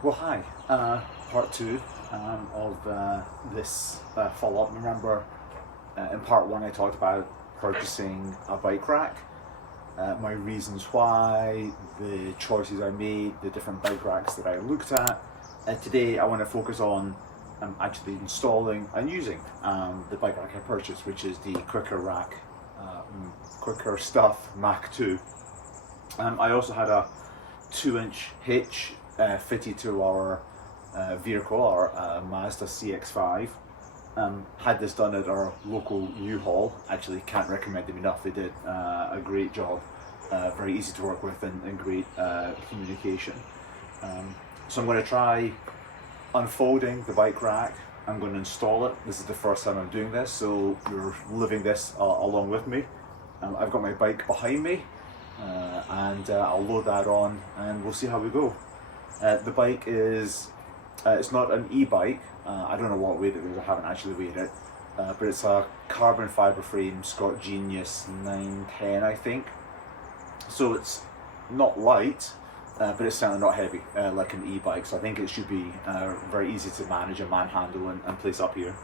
Well, hi. Part two of this follow-up. Remember, in part one, I talked about purchasing a bike rack, my reasons why, the choices I made, the different bike racks that I looked at. Today, I want to focus on actually installing and using the bike rack I purchased, which is the QuikrStuff Mach2. I also had a 2-inch hitch fitted to our vehicle, our Mazda CX-5. Had this done at our local U-Haul. Actually, can't recommend them enough. They did a great job, very easy to work with, and great communication. So I'm going to try unfolding the bike rack. I'm going to install it. This is the first time I'm doing this, so you're living this along with me. I've got my bike behind me, and I'll load that on and we'll see how we go. The bike is, it's not an e-bike. I don't know what weight it is, I haven't actually weighed it, but it's a carbon fibre frame Scott Genius 910, I think. So it's not light, but it's certainly not heavy like an e-bike, so I think it should be very easy to manage and manhandle and place up here.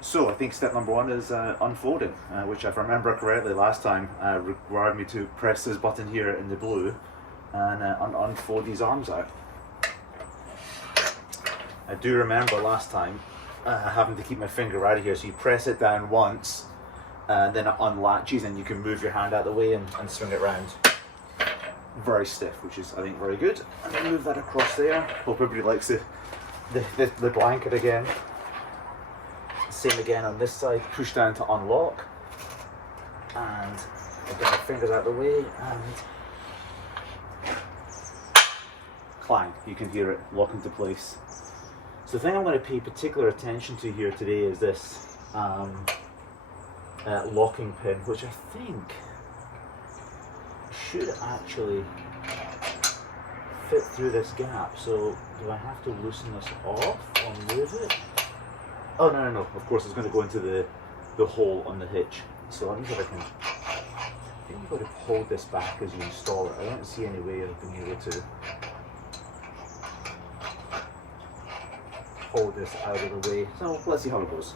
So I think step number one is unfolding, which if I remember correctly last time required me to press this button here in the blue and unfold these arms out. I do remember last time having to keep my finger out of here, so you press it down once and then it unlatches and you can move your hand out of the way and swing it round. Very stiff, which is I think very good. And then move that across there. Hope everybody likes the blanket again. Same again on this side, push down to unlock, and I get my fingers out of the way and clang, you can hear it lock into place. So the thing I'm going to pay particular attention to here today is this locking pin, which I think should actually fit through this gap. So do I have to loosen this off or move it? Oh no, of course it's going to go into the hole on the hitch. So let me see if I can, I think you've got to hold this back as you install it. I don't see any way of being able to hold this out of the way. So let's see how it goes.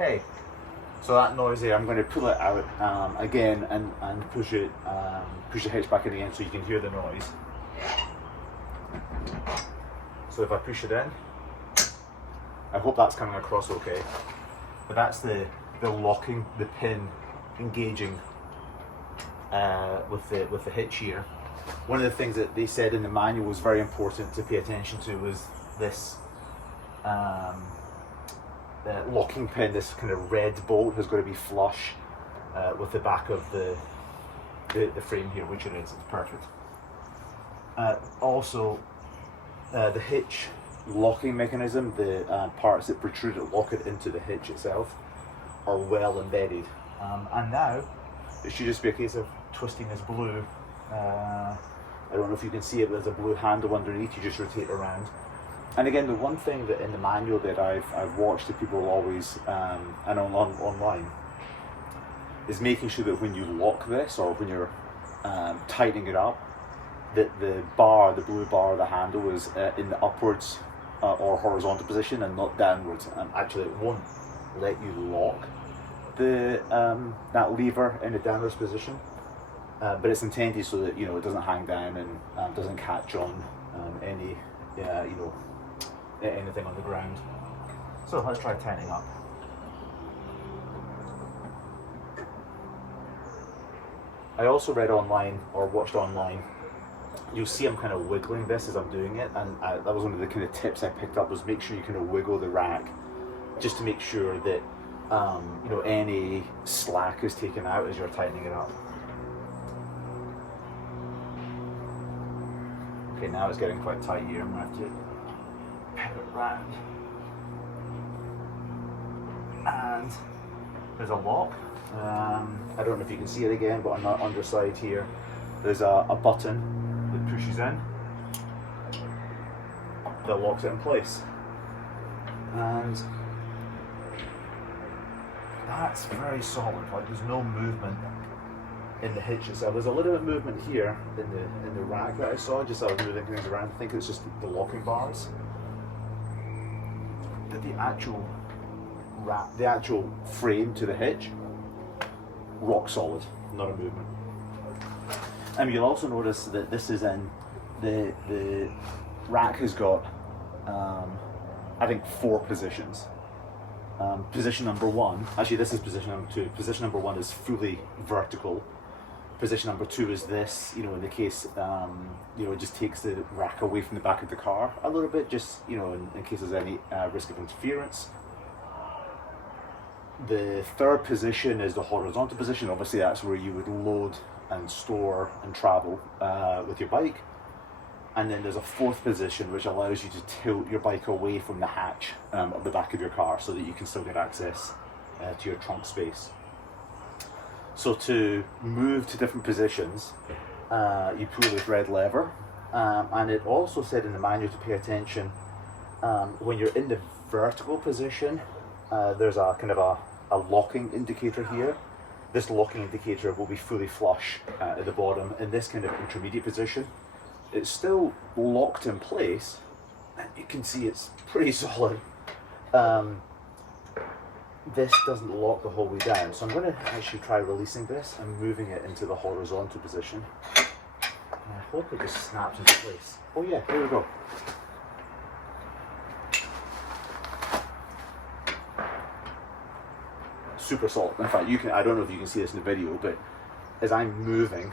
Okay, so that noise there, I'm going to pull it out again and push the hitch back in again so you can hear the noise. So if I push it in, I hope that's coming across okay. But that's the locking, the pin engaging with the hitch here. One of the things that they said in the manual was very important to pay attention to was this locking pin. This kind of red bolt has got to be flush with the back of the frame here, which it is. It's perfect. Also, the hitch locking mechanism, the parts that protrude it, lock it into the hitch itself, are well embedded. And now it should just be a case of twisting this blue. I don't know if you can see it, but there's a blue handle underneath. You just rotate around. And again, the one thing that in the manual that I've watched that people always and online is making sure that when you lock this or when you're tightening it up, that the blue bar of the handle is in the upwards or horizontal position and not downwards. And actually, it won't let you lock that lever in a downwards position, but it's intended so that it doesn't hang down and doesn't catch on any anything on the ground. So let's try tightening up. I also read online or watched online. You'll see I'm kind of wiggling this as I'm doing it, and that was one of the kind of tips I picked up, was make sure you kind of wiggle the rack just to make sure that any slack is taken out as you're tightening it up. Okay, now it's getting quite tight here. I'm going to have to pivot round. And there's a lock. I don't know if you can see it again, but on the underside here, there's a button that pushes in. that locks it in place. And that's very solid. Like, there's no movement in the hitch itself. There's a little bit of movement here in the rack that I saw, just as I was moving things around. I think it's just the locking bars. But the actual rack, the actual frame to the hitch, rock solid, not a movement. And you'll also notice that this is in the rack has got I think 4 positions. Position number 1, actually this is position number 2. Position number 1 is fully vertical. Position number 2 is this, you know, in the case, you know, it just takes the rack away from the back of the car a little bit, just, you know, in case there's any risk of interference. The 3rd position is the horizontal position. Obviously that's where you would load and store and travel with your bike. And then there's a 4th position which allows you to tilt your bike away from the hatch of the back of your car so that you can still get access to your trunk space. So to move to different positions, you pull this red lever, and it also said in the manual to pay attention when you're in the vertical position. There's a kind of a locking indicator here. This locking indicator will be fully flush at the bottom. In this kind of intermediate position, it's still locked in place, and you can see it's pretty solid. This doesn't lock the whole way down, so I'm going to actually try releasing this and moving it into the horizontal position. And I hope it just snaps into place. Oh yeah, here we go. Super solid. In fact, you can, I don't know if you can see this in the video, but as I'm moving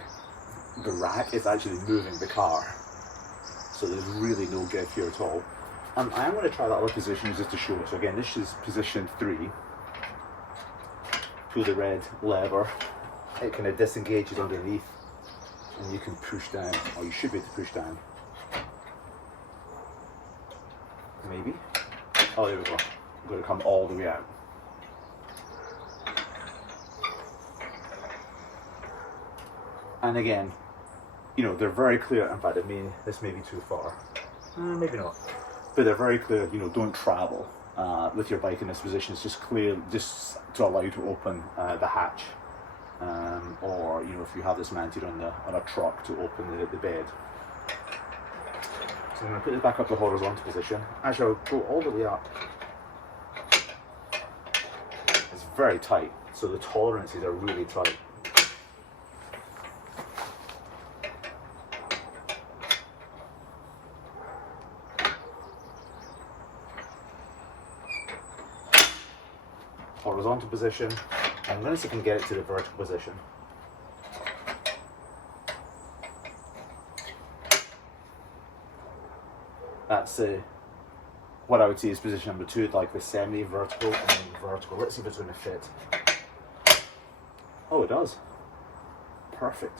the rack, it's actually moving the car. So there's really no give here at all. I am going to try that other position just to show it. So again, this is position 3. Pull the red lever, it kind of disengages underneath, and you can push down, or you should be able to push down. Maybe. Oh, there we go. I'm going to come all the way out. And again, you know, they're very clear. In fact, this may be too far. Maybe not. But they're very clear, you know, don't travel with your bike in this position. It's just clear, just to allow you to open the hatch. Or, you know, if you have this mounted on a truck, to open the bed. So I'm going to put this back up to horizontal position. Actually, I'll go all the way up. It's very tight, so the tolerances are really tight. Horizontal position. I'm going to see if I can get it to the vertical position. That's what I would say is position number 2, like the semi-vertical and then vertical. Let's see if it's going to fit. Oh, it does. Perfect.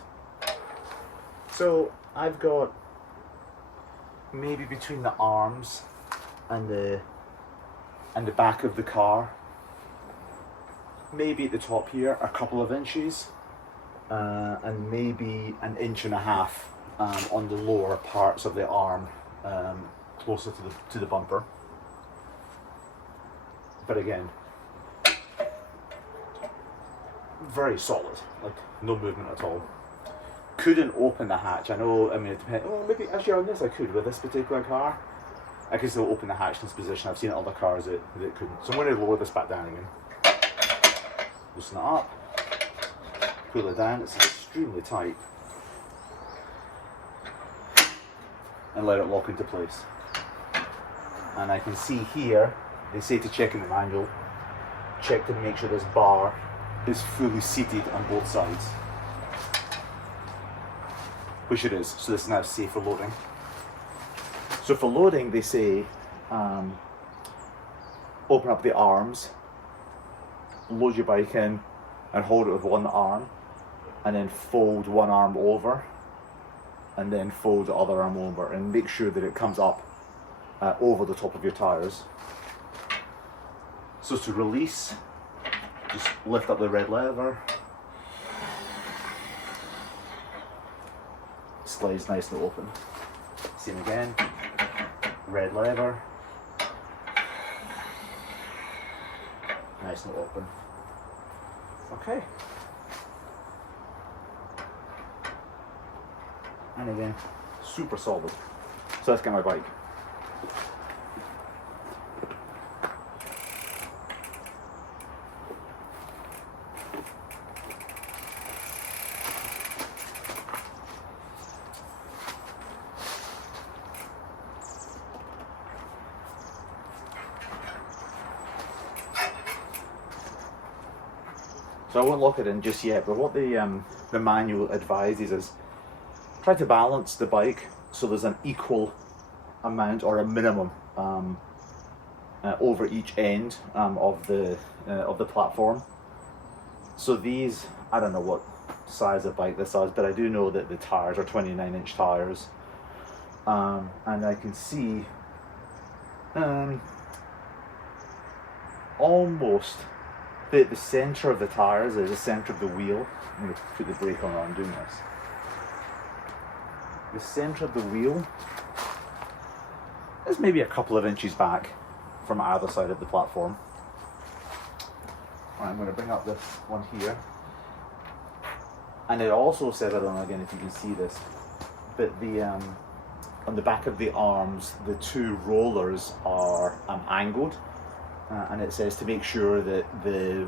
So I've got maybe between the arms and the back of the car, maybe at the top here, a couple of inches, and maybe 1.5 inches on the lower parts of the arm, closer to the bumper. But again, very solid, like no movement at all. Couldn't open the hatch. I know, I mean, it depends. Oh, maybe actually on this I could. With this particular car, I can still open the hatch in this position. I've seen other cars that couldn't. So I'm going to lower this back down again. Loosen it up, pull it down, it's extremely tight, and let it lock into place. And I can see here, they say to check in the manual, check to make sure this bar is fully seated on both sides. Which it is, so this is now safe for loading. So for loading, they say, open up the arms, load your bike in and hold it with one arm, and then fold one arm over, and then fold the other arm over, and make sure that it comes up over the top of your tires. So to release, just lift up the red lever, slides nicely open. Same again, red lever. Nice and open. Okay. And again, super solid. So let's get my bike. So I won't lock it in just yet, but what the manual advises is try to balance the bike so there's an equal amount or a minimum over each end of the platform. So these, I don't know what size of bike this is, but I do know that the tires are 29-inch tires, and I can see almost the center of the tires is the center of the wheel. I'm going to put the brake on while I'm doing this. The center of the wheel is maybe a couple of inches back from either side of the platform. Right, I'm going to bring up this one here. And it also says, I don't know again if you can see this, but the on the back of the arms, the two rollers are angled. And it says to make sure that the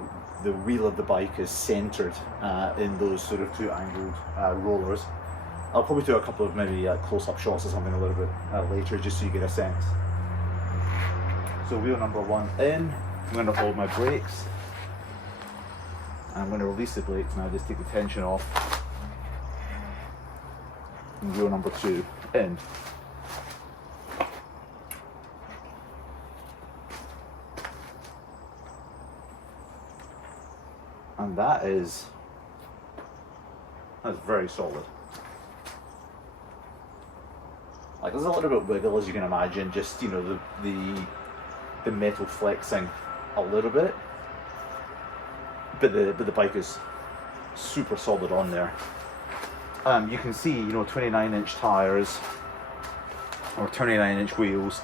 wheel of the bike is centered in those sort of two angled rollers. I'll probably do a couple of maybe close-up shots or something a little bit later, just so you get a sense. So wheel number one in, I'm going to hold my brakes. I'm going to release the brakes now, just take the tension off. And wheel number two in. And that's very solid. Like, there's a little bit of wiggle, as you can imagine, just, you know, the metal flexing a little bit, but the bike is super solid on there. You can see, you know, 29-inch tires or 29-inch wheels.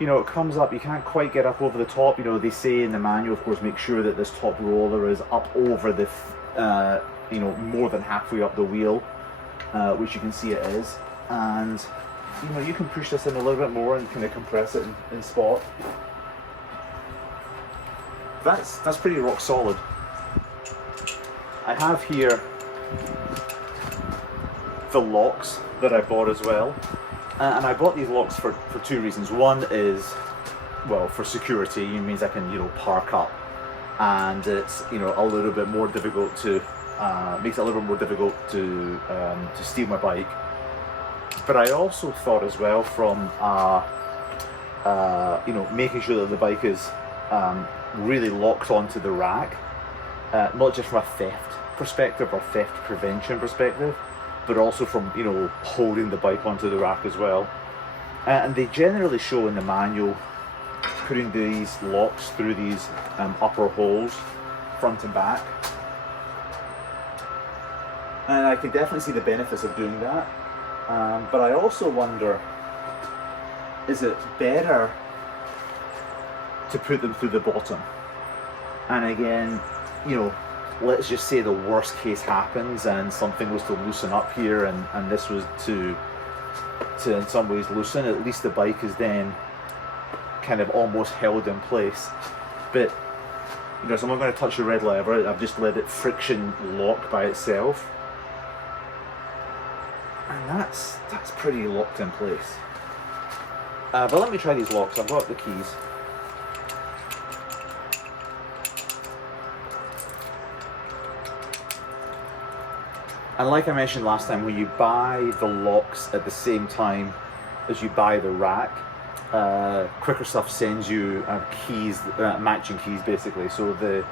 You know, it comes up, you can't quite get up over the top. You know, they say in the manual, of course, make sure that this top roller is up over the, you know, more than halfway up the wheel, which you can see it is. And, you know, you can push this in a little bit more and kind of compress it in spot. That's pretty rock solid. I have here the locks that I bought as well. And I bought these locks for two reasons. One is, well, for security. It means I can, you know, park up, and it's, you know, a little bit more difficult to makes it a little bit more difficult to steal my bike. But I also thought as well, from you know, making sure that the bike is really locked onto the rack, not just from a theft perspective or theft prevention perspective, but also from, you know, holding the bike onto the rack as well. And they generally show in the manual putting these locks through these upper holes, front and back. And I can definitely see the benefits of doing that. But I also wonder, is it better to put them through the bottom? And again, you know, let's just say the worst case happens and something was to loosen up here, and this was to in some ways loosen, at least the bike is then kind of almost held in place. But, you know, so I'm not going to touch the red lever, I've just let it friction lock by itself. And that's pretty locked in place. But let me try these locks. I've got the keys. And like I mentioned last time, when you buy the locks at the same time as you buy the rack, QuikrStuff sends you keys, matching keys basically. So the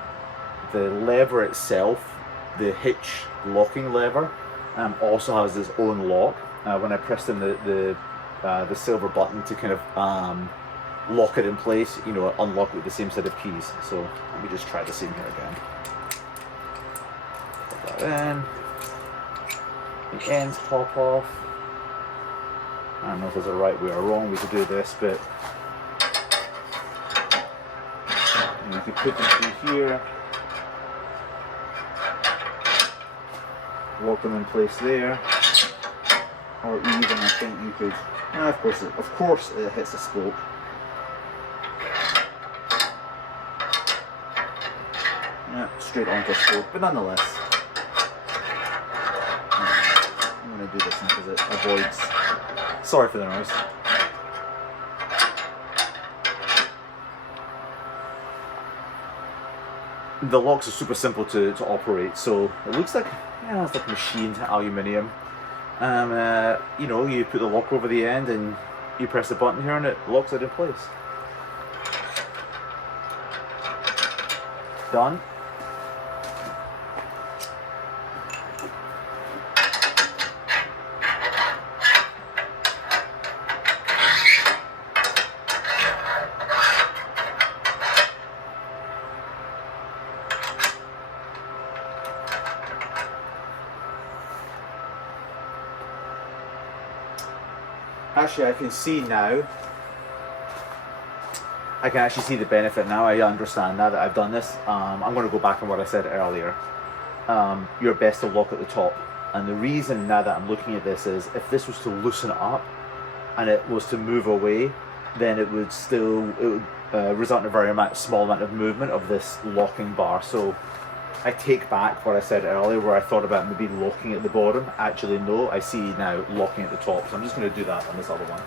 lever itself, the hitch locking lever, also has its own lock. When I pressed in the silver button to kind of lock it in place, you know, unlock with the same set of keys. So let me just try the same here again. Put that in. The ends pop off. I don't know if there's a right way or wrong way to do this, but you could put them through here, lock them in place there, or even I think you could, of course it hits the spoke. Yeah, straight onto a spoke, but nonetheless, I'm going to do this one because it avoids, sorry for the noise. The locks are super simple to operate, so it looks like, yeah, it's like machined aluminium. You know, you put the lock over the end and you press the button here and it locks it in place. Done. Actually, I can see now. I can actually see the benefit now. I understand now that I've done this. I'm going to go back on what I said earlier. You're best to lock at the top. And the reason now that I'm looking at this is if this was to loosen up and it was to move away, then it would result in a very small amount of movement of this locking bar. So I take back what I said earlier where I thought about maybe locking at the bottom. Actually, no, I see now locking at the top. So I'm just going to do that on this other one.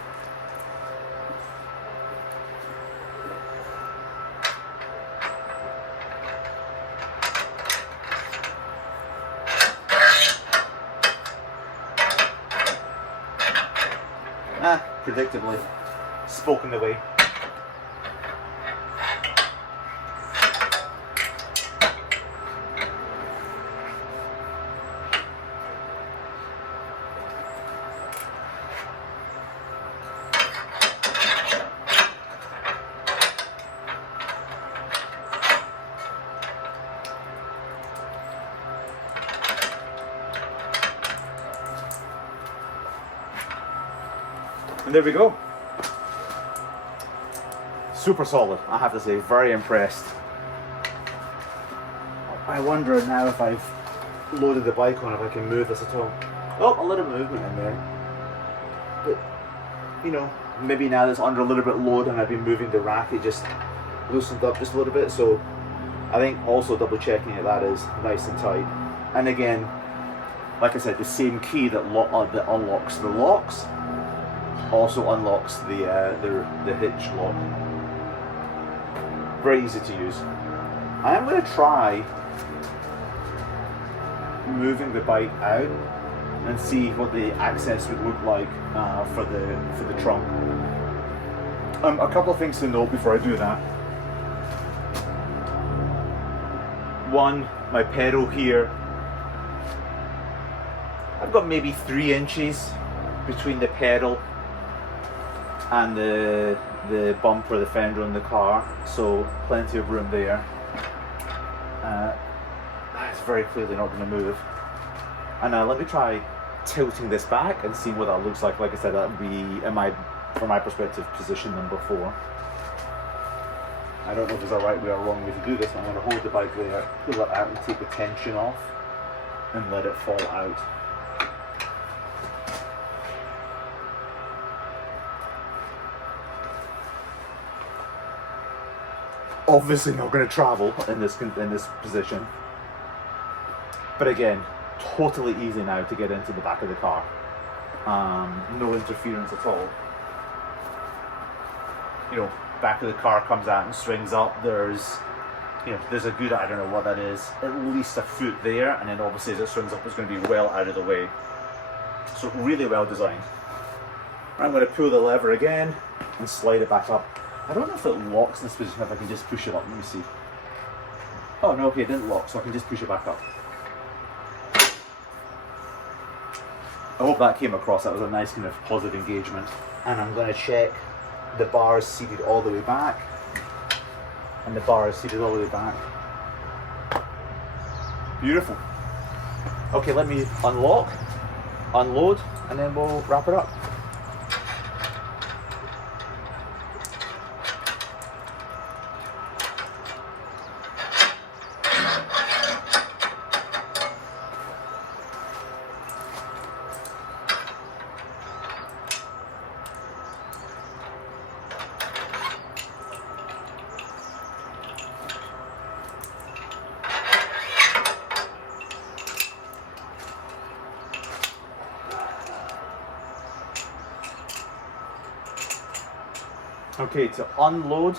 Predictably, spoke in the way. And there we go. Super solid, I have to say, very impressed. I wonder now if I've loaded the bike on, if I can move this at all. Oh, a little movement in there. But, you know, maybe now that's under a little bit load and I've been moving the rack, it just loosened up just a little bit. So I think also double checking that is nice and tight. And again, like I said, the same key that unlocks the locks also unlocks the hitch lock. Very easy to use. I am going to try moving the bike out and see what the access would look like for the trunk. A couple of things to note before I do that. One, my pedal here. I've got maybe 3 inches between the pedal and the bumper, the fender on the car, so plenty of room there. It's very clearly not going to move. And now let me try tilting this back and see what that looks like. Like I said, that would be, from my perspective, position number 4. I don't know if there's a right way or wrong way to do this. I'm going to hold the bike there, pull it out and take the tension off and let it fall out. Obviously not going to travel in this position, but again, totally easy now to get into the back of the car. No interference at all. You know, back of the car comes out and swings up. There's a good, I don't know what that is, at least a foot there, and then obviously as it swings up, it's going to be well out of the way. So really well designed. I'm going to pull the lever again and slide it back up. I don't know if it locks in this position, if I can just push it up. Let me see. Oh no, okay, it didn't lock, so I can just push it back up. I hope that came across. That was a nice kind of positive engagement. And I'm going to check the bar is seated all the way back. And the bar is seated all the way back. Beautiful. Okay, let me unlock, unload, and then we'll wrap it up. Okay, to unload,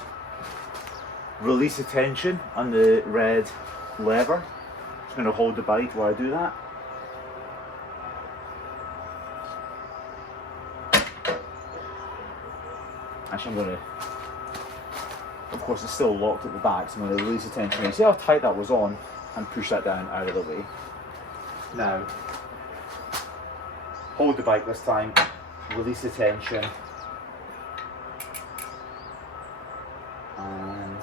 release the tension on the red lever. Just going to hold the bike while I do that. Actually, I'm going to, of course it's still locked at the back, so I'm going to release the tension. You see how tight that was on, and push that down out of the way. Now, hold the bike this time, release the tension, and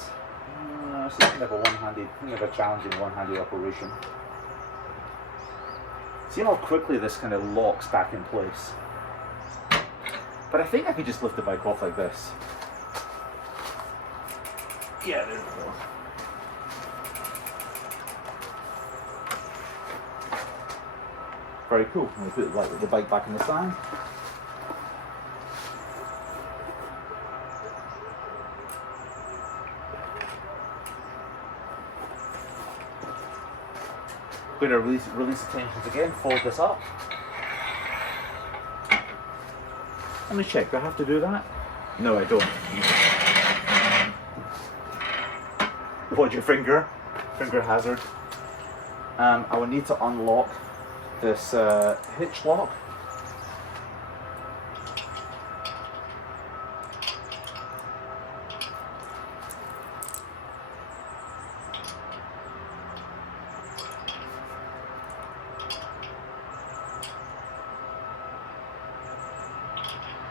it's kind of a challenging one-handed operation. See how quickly this kind of locks back in place. But I think I could just lift the bike off like this. Yeah, there we go. Very cool. I'm going to put the bike back in the stand. I'm going to release the tensions again, fold this up. Let me check, do I have to do that? No, I don't. Watch your finger hazard. I will need to unlock this hitch lock.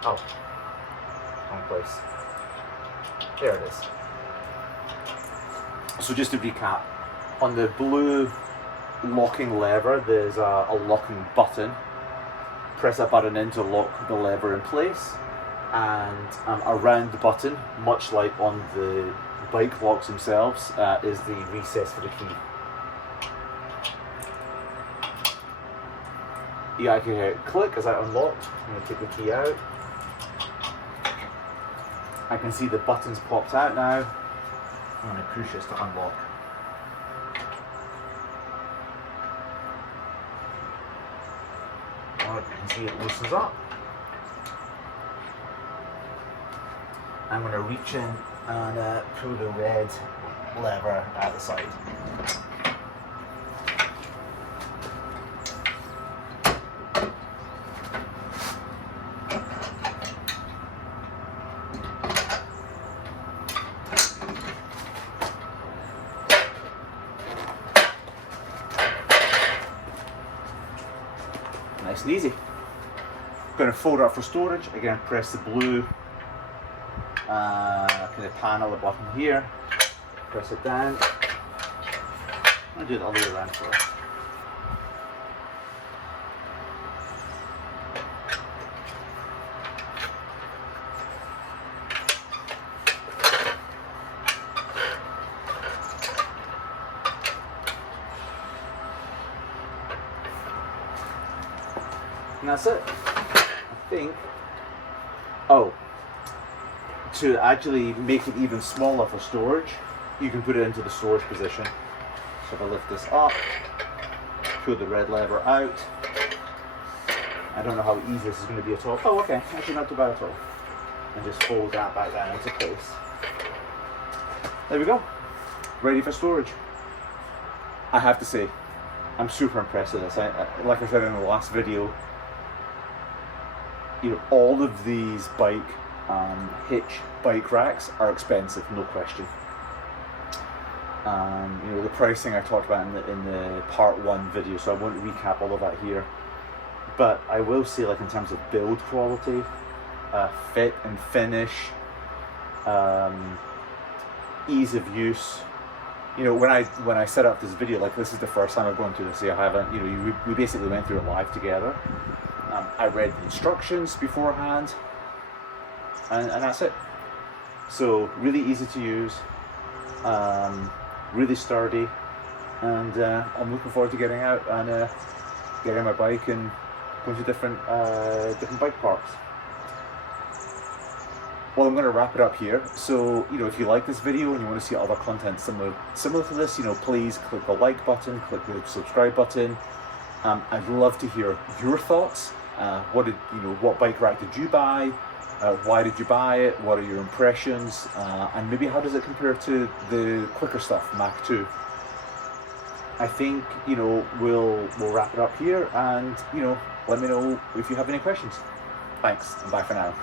Oh, wrong place. There it is. So just to recap, on the blue locking lever there's a locking button. Press that button in to lock the lever in place, and around the button, much like on the bike locks themselves, is the recess for the key. Yeah, I can hear it click as I unlock. I'm going to take the key out. I can see the buttons popped out now. I'm going to push this to unlock. Alright, you can see it loosens up. I'm going to reach in and pull the red lever out the side. Nice and easy. I'm going to fold it up for storage. Again, press the blue kind of panel, the button here. Press it down. I'll do it all the way around first. And that's it, I think. Oh, to actually make it even smaller for storage, you can put it into the storage position. So if I lift this up, pull the red lever out. I don't know how easy this is going to be at all. Oh, okay, actually not too bad at all. And just fold that back down into place. There we go, ready for storage. I have to say, I'm super impressed with this. Like I said in the last video, you know, all of these hitch bike racks are expensive, no question. You know, the pricing I talked about in the part 1 video, so I won't recap all of that here. But I will say, like, in terms of build quality, fit and finish, ease of use. You know, when I set up this video, like, this is the first time I've gone through this. I haven't, you know, we basically went through it live together. I read the instructions beforehand, and that's it. So really easy to use, really sturdy, and I'm looking forward to getting out and getting my bike and going to different bike parks. Well, I'm going to wrap it up here. So, you know, if you like this video and you want to see other content similar to this, you know, please click the like button, click the subscribe button. I'd love to hear your thoughts. What bike rack did you buy? Why did you buy it? What are your impressions? And maybe how does it compare to the QuikrStuff Mach2? I think, you know, we'll wrap it up here, and, you know, let me know if you have any questions. Thanks, and bye for now.